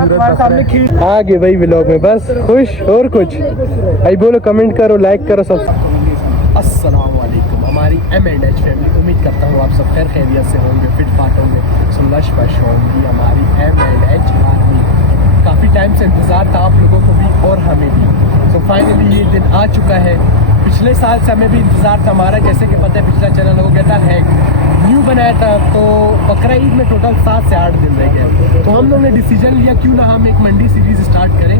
आगे भाई व्लॉग में बस खुश और कुछ भाई बोलो, कमेंट करो, लाइक करो सब। अस्सलाम वालेकुम हमारी M&H फैमिली, उम्मीद करता हूँ आप सब खैर खैरियत से होंगे, फिट फाट होंगे, सुलश बश होंगी। हमारी M&H आर्मी, काफ़ी टाइम से इंतज़ार था आप लोगों को भी और हमें भी। तो फाइनली ये दिन आ चुका है। पिछले साल से हमें भी इंतज़ार था हमारा, जैसे कि पता है पिछला चैनल हो गया था हैक, न्यू बनाया था, तो बकरा ईद में टोटल 7 से 8 दिन रह गए। तो हम लोगों ने डिसीजन लिया क्यों ना हम एक मंडी सीरीज़ स्टार्ट करें।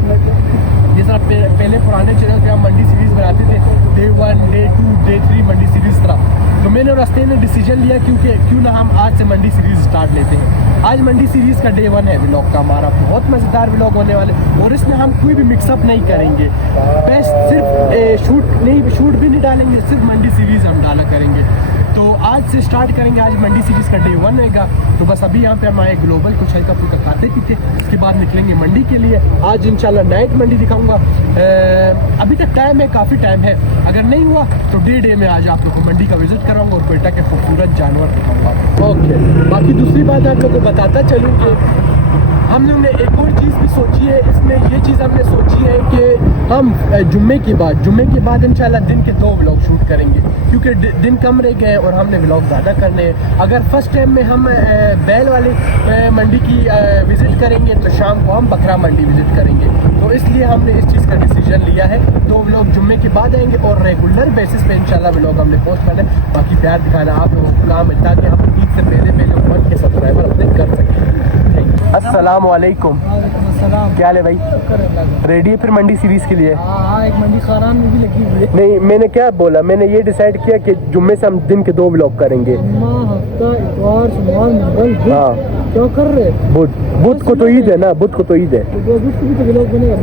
जिस तरह पहले पुराने चैनल पे हम मंडी सीरीज़ बनाते थे, डे 1, डे 2, डे 3 मंडी सीरीज़ तरह, तो मैंने और रस्ते ने डिसीजन लिया क्यों ना हम आज से मंडी सीरीज़ स्टार्ट लेते हैं। आज मंडी सीरीज़ का डे 1 है व्लॉग का हमारा, बहुत मज़ेदार व्लॉग होने वाले, और इसमें हम कोई भी मिक्सअप नहीं करेंगे, बेस्ट सिर्फ शूट भी नहीं डालेंगे, सिर्फ मंडी सीरीज़ हम डाला करेंगे। तो आज से स्टार्ट करेंगे, आज मंडी सीरीज़ का डे 1 रहेगा। तो बस अभी यहाँ पे हम आए ग्लोबल, कुछ हल्का फुल्का खाते पीते, उसके बाद निकलेंगे मंडी के लिए। आज इंशाल्लाह नाइट मंडी दिखाऊंगा। अभी तक टाइम है, काफ़ी टाइम है, अगर नहीं हुआ तो डे में आज आप लोग को मंडी का विजिट कराऊंगा और कोयटा के खूबसूरत जानवर दिखाऊंगा। ओके, बाकी दूसरी बात आप लोग को बताता चलूँ कि हम लोग ने एक और चीज़ भी सोची है इसमें। ये चीज़ हमने सोची है कि हम जुम्मे के बाद इंशाल्लाह दिन के 2 व्लॉग शूट करेंगे, क्योंकि दिन कम रह गए और हमने व्लॉग ज़्यादा करने हैं। अगर फर्स्ट टाइम में हम बैल वाली मंडी की विज़िट करेंगे तो शाम को हम बकरा मंडी विज़िट करेंगे। तो इसलिए हमने इस चीज़ का डिसीजन लिया है। 2 व्लॉग जुम्मे के बाद आएंगे और रेगुलर बेसिस पे इंशाल्लाह व्लॉग हमने पोस्ट करना है। बाकी प्यार दिखाना आप लोगों को काम है, ताकि हम ईद से पहले 1 के सब्सक्राइबर अपने कर सकें। अस्सलाम वालेकुम। क्या हाल है भाई? रेडी है फिर मंडी सीरीज के लिए? हाँ, एक मंडी खारान में भी लगी हुई है। नहीं, मैंने क्या बोला, मैंने ये डिसाइड किया कि जुम्मे से हम दिन के 2 व्लॉग करेंगे। हफ्ता, इतवार, सोमवार, मंगल, बुध। हाँ, क्या कर रहे? बुध को तो ईद है ना, बुध को तो ईद है। तो बुध को भी तो व्लॉग बनेगा,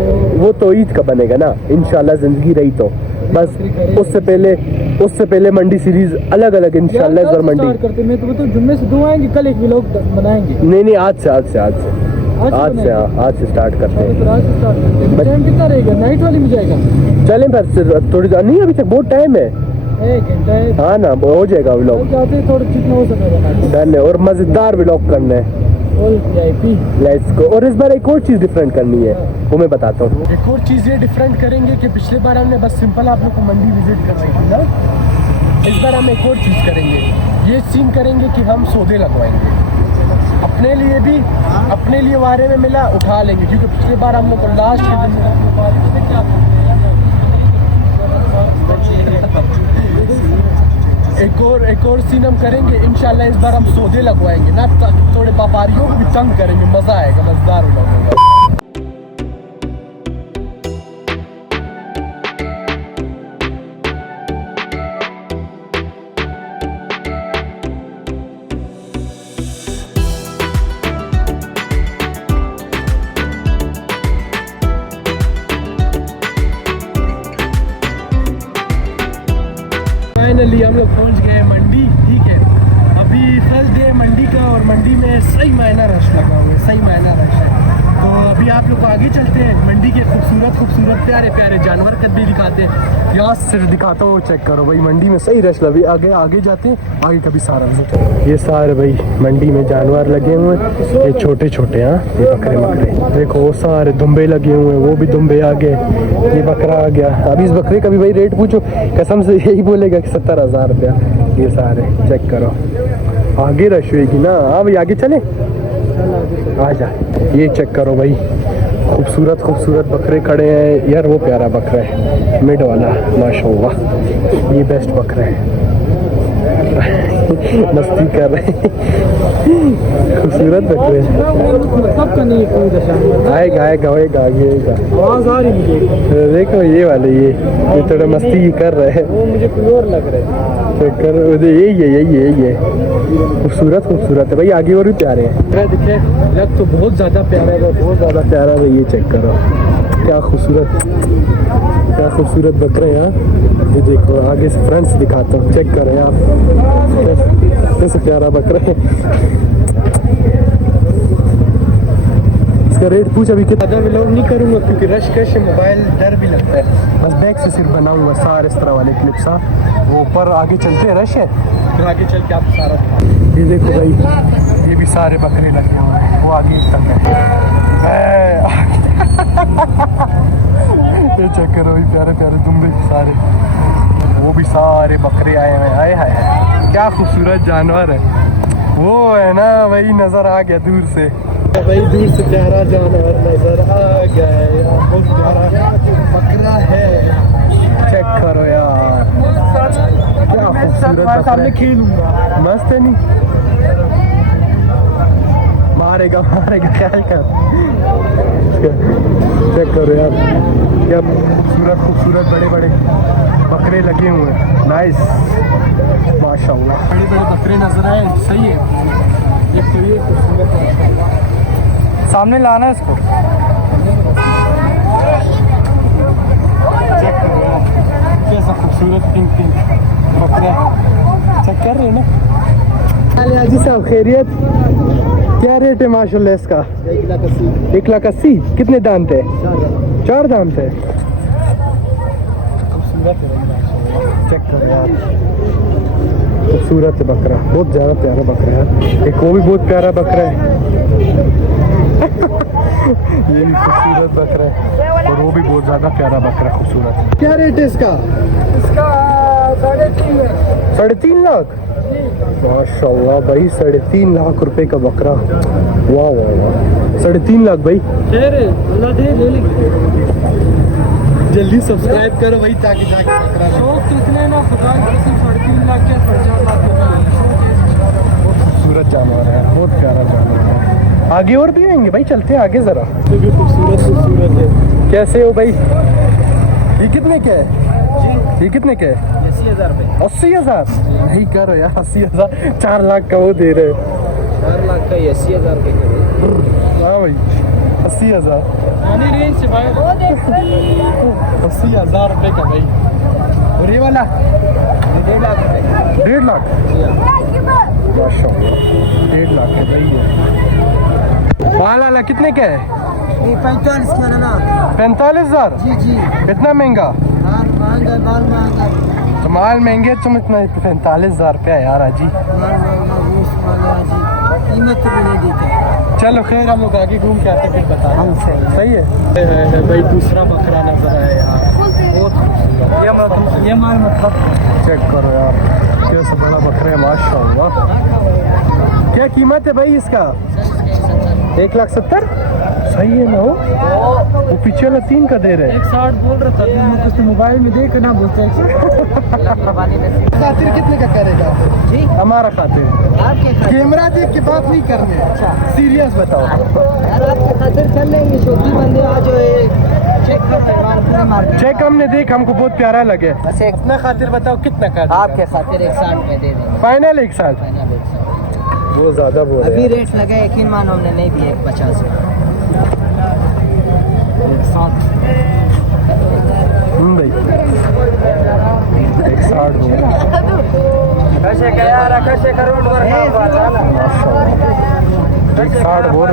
वो तो ईद का बनेगा ना इंशाल्लाह, जिंदगी रही तो। बस उससे पहले मंडी सीरीज अलग अलग इंशाल्लाह इस बार मंडी करते। मैं तो जुम्मे से 2 आएंगे, कल एक व्लॉग बनाएंगे। नहीं, आज से स्टार्ट करते हैं। टाइम कितना रहेगा? नाइट वाली में जाएगा? चलें फिर थोड़ी नहीं, अभी तक बहुत टाइम है, 1 घंटा है। हाँ ना, हो जाएगा व्लॉग। थोड़ा जितना हो सके डन है, और मजेदार व्लॉग करना है। Let's go. और इस बार एक और चीज़ डिफरेंट करनी है, वो मैं बताता हूँ। एक और चीज़ ये डिफरेंट करेंगे कि पिछले बार हमने बस सिंपल आप लोग को मंडी विजिट करवाई थी ना, इस बार हम एक और चीज़ करेंगे। ये सीन करेंगे कि हम सौदे लगवाएंगे अपने लिए भी, अपने लिए वारे में मिला उठा लेंगे, क्योंकि पिछले बार हम लोग को लास्ट के दिन एक और सीन हम करेंगे इंशाल्लाह। इस बार हम सौदे लगवाएंगे ना, थोड़े व्यापारियों को भी तंग करेंगे, मज़ा आएगा, मज़ेदार होगा। फाइनली हम लोग पहुंच गए मंडी, ठीक है। अभी फर्स्ट डे मंडी का, और मंडी में सही मायना रश लगा हुआ है, सही मायना रश है। तो अभी आप लोग आगे चलते हैं, मंडी के खूबसूरत प्यारे जानवर कद भी दिखाते हैं। यहाँ सिर्फ दिखाता हूँ, चेक करो भाई, मंडी में सही रश लगी। आगे जाते हैं, आगे कभी सारा ये सारे भाई मंडी में जानवर लगे हुए हैं। ये छोटे हाँ, ये बकरे देखो, वो सारे दुम्बे लगे हुए हैं, वो भी दुम्बे आ गए, ये बकरा आ गया। अभी इस बकरे का भी भाई रेट पूछो, कसम से यही बोलेगा कि 70,000 रुपया। ये सारे चेक करो, आगे रश होगी ना। हाँ भाई, आगे चले, आ जा। ये चेक करो भाई, खूबसूरत बकरे खड़े हैं यार। वो प्यारा बकरा है मिड वाला, माशाल्लाह, ये बेस्ट बकरा है। मस्ती कर रहे हैं, खूबसूरत बकरे। आएगा आवाज आ रही है। देखो ये वाले, ये थोड़ा मस्ती कर रहे हैं, वो मुझे कोई और लग रहा है। यही है, खूबसूरत है भाई। आगे और भी प्यारे हैं, दिखे लग तो बहुत ज़्यादा प्यारा है, बहुत ज़्यादा प्यारा है। ये चेक करो, क्या खूबसूरत बकरे हैं। ये देखो, आगे से फ्रंट से दिखाता हूँ, चेक करें आप, कैसे प्यारा बकरा है। इसका रेट पूछ, अभी कितना व्लॉग नहीं करूँगा क्योंकि रश कैसे मोबाइल डर भी लगता है। बस बैग से सिर्फ बनाऊँगा सारे इस तरह वाले क्लिप्स। वो ऊपर आगे चलते हैं, रश है, फिर आगे चल के आपको सारा। ये देखो भाई, ये भी सारे बकरे लगे हुए हैं, वो आगे तक है। ये चेक करो ये प्यारे प्यारे दुम्बे सारे, वो भी सारे बकरे आए हुए हैं। आए हाय हाय, क्या खूबसूरत जानवर है वो, है ना वही नजर आ गया दूर से, भाई दूर से प्यारा जानवर नजर आ गया यार, बहुत प्यारा बकरा है। चेक करो यार क्या खूबसूरत सामने खेलूंगा, मस्त है नहीं, मारेगा मारेगा ख्याल कर। चेक करो यार क्या खूबसूरत खूबसूरत बड़े बड़े बकरे लगे हुए हैं, नाइस माशाल्लाह। बड़े बड़े बकरे नजर आए, सही है ये तो, ये खूबसूरत है, सामने लाना है इसको। चेक करो यार कैसा खूबसूरत पिंक पिंक बकरा, चेक कर रहे हो ना। जी साहब खैरियत, क्या रेट है माशाल्लाह इसका? 1,80,000। 1,80,000 कितने दाम थे? 4 दाम थे। खूबसूरत है माशाल्लाह, चेक करो यार खूबसूरत है बकरा, बहुत ज़्यादा प्यारा बकरा है। एक वो भी बहुत प्यारा बकरा है ये भी खूबसूरत बकरा है, और वो भी बहुत ज़्यादा प्यारा बकरा खूबसूरत। क्या रेट है इसका? इसका 3.5 3.5 लाख माशाल्लाह भाई, 3.5 लाख रुपए का बकरा, वाह वाह वाह, 3.5 लाख भाई। जल्दी सब्सक्राइब करो भाई ताकि जाके बकरा शौक कितने ना खुदा की कसम, 3.5 लाख क्या 4 लाख खूबसूरत जानवर है, बहुत प्यारा जानवर है। आगे और भी आएंगे भाई, चलते हैं आगे जरा, तो भी खूबसूरत खूबसूरत है। कैसे हो भाई? ये कितने के है? ये कितने के है? 80,000 रुपये। 80,000 नहीं कर यार, 80,000 4 लाख का वो दे रहे। 4 लाख का 80,000 के। हाँ भाई 80,000, रेंज से भाई 80,000 रुपये का भाई। और ये वाला 1.5 लाख रुपये। 1.5 लाख माशाल्लाह, 1.5 लाख है भाई ये। वाला कितने का है? 45 का ना। 45,000? जी जी, इतना महंगा? माल महंगा, माल महंगा, तो माल महंगे, तुम इतना 45,000 रुपया यार अजी। माल महंगा, गोश्त महंगा जी, कीमत तो भी नहीं देते। चलो खैर हम लोग आगे घूम के आते फिर बता। हम सही है भाई, दूसरा बकरा नजर आया यार, बहुत खूबसूरत। ये माल मतलब चेक करो यार कैसा बड़ा बकरा है माशाल्लाह। क्या कीमत है भाई इसका? 1,70,000 सही है ना? वो पीछे वाला 3 का दे रहे हैं। 160 बोल रहा था, मैं कुछ तो मोबाइल में देख ना बोलते हैं। खातिर कितने का करेगा जी? हमारा खातिर? आपके कैमरा देख के बात नहीं करनी, अच्छा सीरियस बताओ यार, आपके खातिर कर लेंगे, छोटी बंदे आ जो चेक कर चेक हमने देख, हमको बहुत प्यारा लगे। बस एक अपना खातिर बताओ कितना का? आपके खातिर 160 में दे देंगे, फाइनल 1,60,000? फाइनल 160। वो ज्यादा बोल रहे अभी रेट लगा, यकीन मानो हमने नहीं भी 150 में। भाई 160 बोल रहे कैसे यार, कैसे करोड़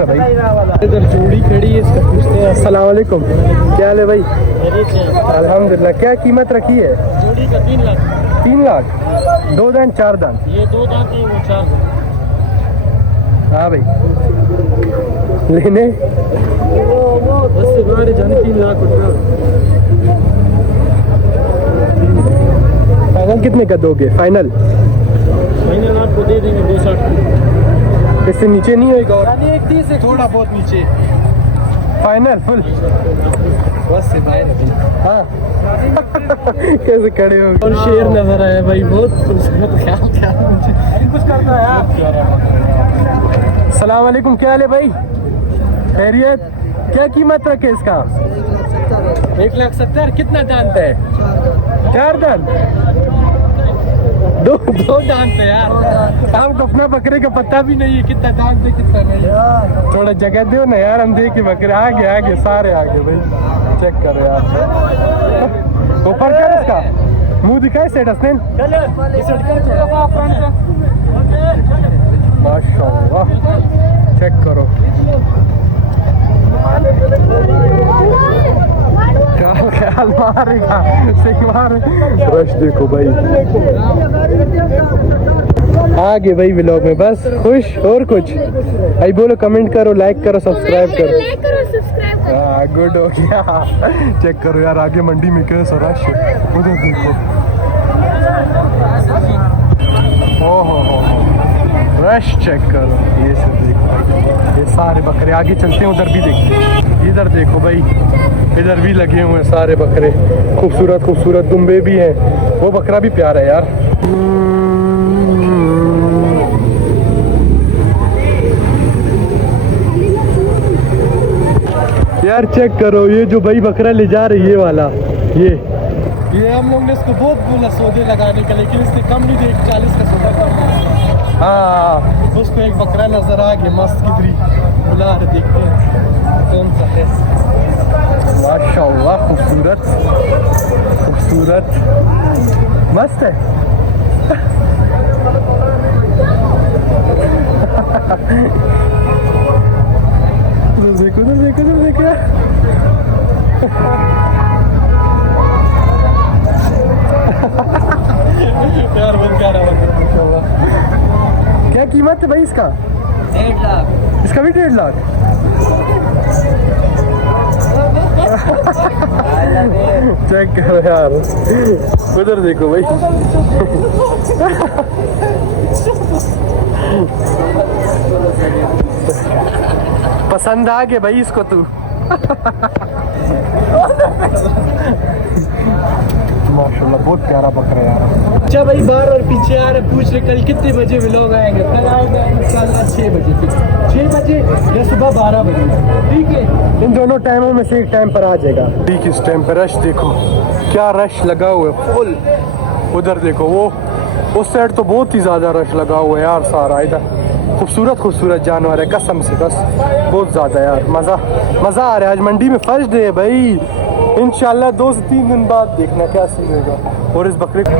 भाई। इधर जोड़ी खड़ी है, इसका पूछते हैं। अस्सलाम वालेकुम, क्या हाल है भाई? अल्हम्दुलिल्लाह। क्या कीमत रखी है? जोड़ी का 3 लाख। 3 लाख? 2 दान 4 दान? ये 2 दांत है, वो 4 दांत। हाँ भाई लेने बस से बाहर जाने 3 लाख रुपया। फाइनल कितने का दोगे? फाइनल फाइनल आपको दे देंगे 260। इससे नीचे नहीं होगा? और 130 थोड़ा बहुत नीचे। फाइनल फुल बस से बाहर। हाँ कैसे खड़े हो? और शेर नजर आया भाई, बहुत खूबसूरत। ख्याल कुछ करता है यार। अस्सलाम वालेकुम, क्या हाल है भाई? खैरियत? क्या कीमत रखे इसका? 1,70,000। कितना दांत है? 4 दांत? दो दांत है यार, हमको अपना बकरे का पता भी नहीं है कितना दांत है कितना नहीं। थोड़ा जगह दो ना यार, हम देखे बकरे। आगे आगे सारे आगे भाई, चेक करो यार। ऊपर कर इसका मुंह दिखाए सेट हसनैन। माशाल्लाह चेक करो क्या मारेगा सिंह मार। रश देखो भाई, आगे भाई व्लॉग में बस खुश और कुछ भाई बोलो, कमेंट करो, लाइक करो, सब्सक्राइब करो। हाँ गुड हो गया। चेक करो यार आगे मंडी में कैसा रश है, उधर देखो। ओहो हो रश चेक करो, ये सब देखो, ये सारे बकरे। आगे चलते हैं उधर भी देखते हैं, इधर देखो भाई, इधर भी लगे हुए हैं सारे बकरे, खूबसूरत खूबसूरत दुम्बे भी हैं। वो बकरा भी प्यारा है यार। यार चेक करो, ये जो भाई बकरा ले जा रही है ये वाला, ये हम लोग ने इसको बहुत बोला सौदे लगाने का, लेकिन इसने कम नहीं दिया, 40 का सौदा कम। हाँ उसको एक बकरा नजर आ गया मस्त किधरी, बुला रहे, देखते हैं कौन सा है। माशाल्लाह खूबसूरत खूबसूरत मस्त है। देखो देखो देखो देखो यार बहुत प्यारा बकरा। क्या कीमत है भाई इसका? 1.5 लाख। इसका भी 1.5 लाख। चेक करो यार, उधर देखो भाई। पसंद आ गया भाई इसको तू? माशाल्लाह बहुत प्यारा बकरा यार। अच्छा भाई बाहर और पीछे आ रहे, पूछ रहे कल कितने बजे व्लॉग आएंगे? कल आएगा इंशाल्लाह 6 बजे, 6 बजे या सुबह 12 बजे, ठीक है? इन दोनों टाइमों में से एक टाइम पर आ जाएगा। ठीक, इस टाइम पर रश देखो, क्या रश लगा हुआ है फुल। उधर देखो, वो उस साइड तो बहुत ही ज़्यादा रश लगा हुआ है यार सारा। इधर खूबसूरत खूबसूरत जानवर है कसम से, बस बहुत ज़्यादा यार। मज़ा आ रहा है। आज मंडी में फर्स्ट डे है भाई, इंशाल्लाह 2 से 3 दिन बाद देखना क्या सीन होगा। और इस बकरे को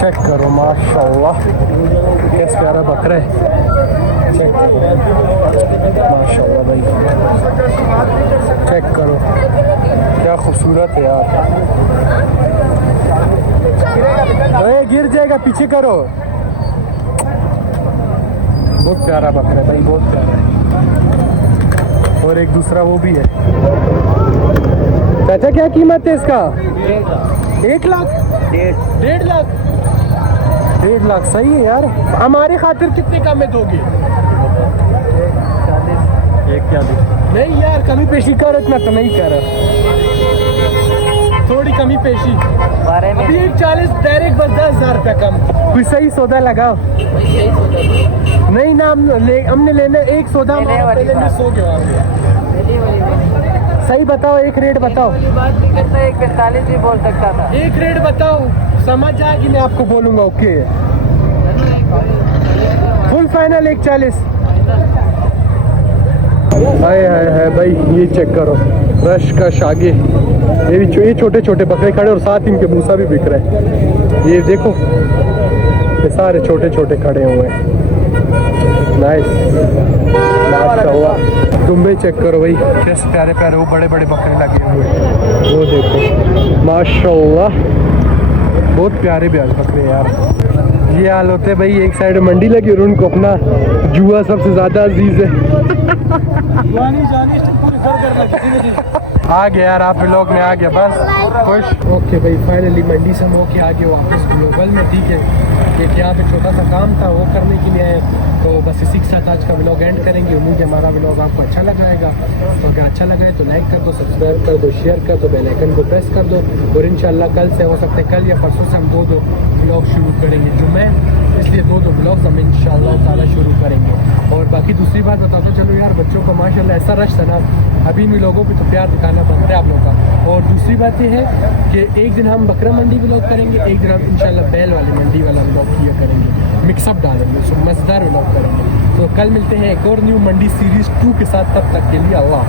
चेक करो, माशाल्लाह कैसा प्यारा बकरा है। चेक करो माशाल्लाह भाई, चेक करो क्या खूबसूरत है यार। अरे गिर जाएगा, पीछे करो। बहुत प्यारा बकरा है भाई, बहुत प्यारा है। और एक दूसरा वो भी है। चाचा क्या कीमत है इसका? 1 लाख। 1.5 लाख। 1.5 लाख सही है यार। हमारी खातिर कितने कम में दोगे? 40। नहीं यार कमी पेशी करो, इतना तो नहीं कर, थोड़ी कमी पेशी। अभी 40 डायरेक्ट, बस 10,000 रुपया कम। कोई सही सौदा लगाओ। नहीं ना, हमने लेना एक सौदा पहले मिस हो गया। सही बताओ, एक रेट बताओ। बात नहीं करता, 1.45 भी बोल सकता था। एक रेट बताओ, समझ आएगी, मैं आपको बोलूंगा। Okay full final 1.40। हाय हाय हाय भाई, ये चेक करो रश का शागे। ये छोटे छोटे बकरे खड़े और साथ इनके भूसा भी बिक रहा है। ये देखो, ये सारे छोटे छोटे खड़े हुए हैं। नाइस माशाल्लाह। दुम्बे चेक करो भाई, कैसे प्यारे प्यारे वो बड़े बड़े बकरे लगे हुए हैं। वो देखो माशाल्लाह, बहुत प्यारे प्यारे बकरे यार। ये हाल होते भाई, एक साइड मंडी लगी और उनको अपना जुआ सबसे ज्यादा अजीज है। आ गया यार, आप व्लॉग में आ गया, बस खुश। ओके भाई फाइनली मंडी से हम होके आ गए वापस ग्लोबल में, ठीक है? एक यहाँ पे छोटा सा काम था वो करने के लिए आए, तो बस इसी के साथ आज का व्लॉग एंड करेंगे। उम्मीद है हमारा व्लॉग आपको अच्छा लगा रहेगा। तो अगर अच्छा लगा है तो लाइक कर दो, सब्सक्राइब कर दो, शेयर कर दो, बेल आइकन को प्रेस कर दो। और इंशाल्लाह कल से हो सकता है, कल या परसों से हम 2 व्लॉग शुरू करेंगे जुम्मे, इसलिए 2 व्लॉग्स हम इंशाल्लाह ताला शुरू करेंगे। और बाकी दूसरी बात बताता चलो यार, बच्चों का माशाल्लाह ऐसा रश था ना, अभी इन लोगों पे तो प्यार दिखाना बनता है आप लोगों का। और दूसरी बात ये है कि एक दिन हम बकरा मंडी व्लॉग करेंगे, एक दिन हम इंशाल्लाह बैल वाली मंडी वाला व्लॉग किया करेंगे, मिक्सअप डालेंगे, सो मज़ेदार व्लॉग करेंगे। तो कल मिलते हैं एक और न्यू मंडी सीरीज़ 2 के साथ, तब तक के लिए अल्लाह।